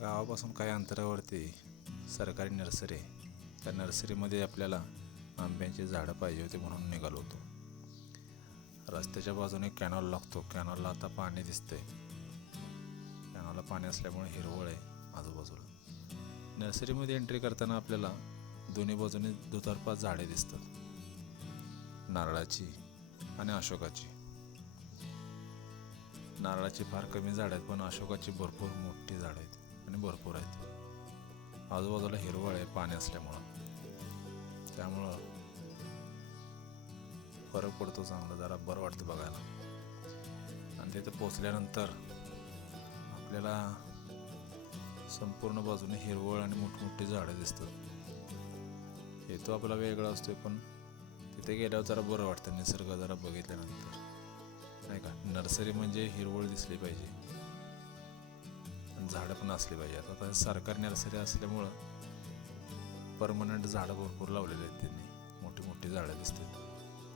गावापासून काही अंतरावरती सरकारी नर्सरी आहे. त्या नर्सरीमध्ये आपल्याला आंब्याची झाडं पाहिजे होती म्हणून निघालो होतो. रस्त्याच्या बाजूने कॅनॉल लागतो. कॅनॉलला आता पाणी दिसतंय. कॅनॉलला पाणी असल्यामुळे हिरवळ आहे आजूबाजूला. नर्सरीमध्ये एंट्री करताना आपल्याला दोन्ही बाजूने दुतर्फा झाडे दिसतात, नारळाची आणि अशोकाची. नारळाची फार कमी झाडं आहेत, पण अशोकाची भरपूर मोठी झाडं आहेत आणि भरपूर आहेत. आजूबाजूला हिरवळ आहे पाणी असल्यामुळं, त्यामुळं फरक पडतो चांगला, जरा बरं वाटतं बघायला. आणि तिथं पोचल्यानंतर आपल्याला संपूर्ण बाजूने हिरवळ आणि मोठमोठी झाडं दिसतात. हेतू आपला वेगळा असतोय, पण तिथे गेल्यावर जरा बरं वाटतं. निसर्ग जरा बघितल्यानंतर नाही का. नर्सरी म्हणजे हिरवळ दिसली पाहिजे आणि झाडं पण असली पाहिजे. आता सरकारी नर्सरी असल्यामुळं परमनंट झाडं भरपूर लावलेली आहेत त्यांनी, मोठी मोठी झाडं दिसतात.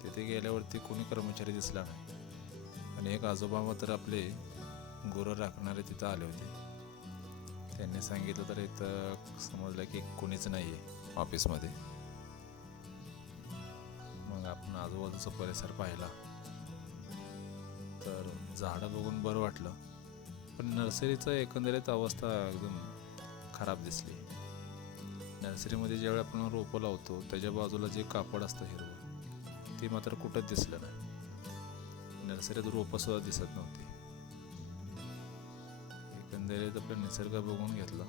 तिथे गेल्यावरती कोणी कर्मचारी दिसला नाही. आणि एक आजोबा मात्र आपले गुरं राखणारे तिथं आले होते. त्यांनी सांगितलं तर इथं समजलं की कोणीच नाही आहे ऑफिसमध्ये. मग आपण आजूबाजूचा परिसर पाहिला तर झाडं बघून बरं वाटलं. पण नर्सरीचं एकंदरीत अवस्था एकदम खराब दिसली. नर्सरीमध्ये ज्यावेळी आपण रोपं लावतो त्याच्या बाजूला जे कापड असतं हिरवं, ते मात्र कुठंच दिसलं नाही. नर्सरीत रोपंसुद्धा दिसत नव्हती. एकंदरीत आपला निसर्ग बघून घेतला.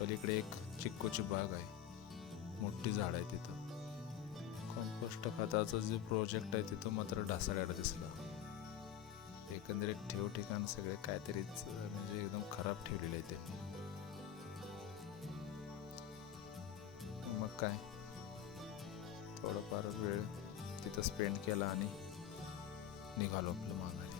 पलीकडे एक चिक्कूची बाग आहे, मोठी झाड आहे तिथं. कंपोस्ट खताचा जो प्रोजेक्ट आहे तिथं मात्र ढासळायला दिसला. एकंदरीत ठिकाण सगळे काहीतरीच म्हणजे एकदम खराब ठेवलेले आहे ते. मग काय, थोडंफार वेळ तिथं स्पेंड केला आणि निघालो आपलं माघारी.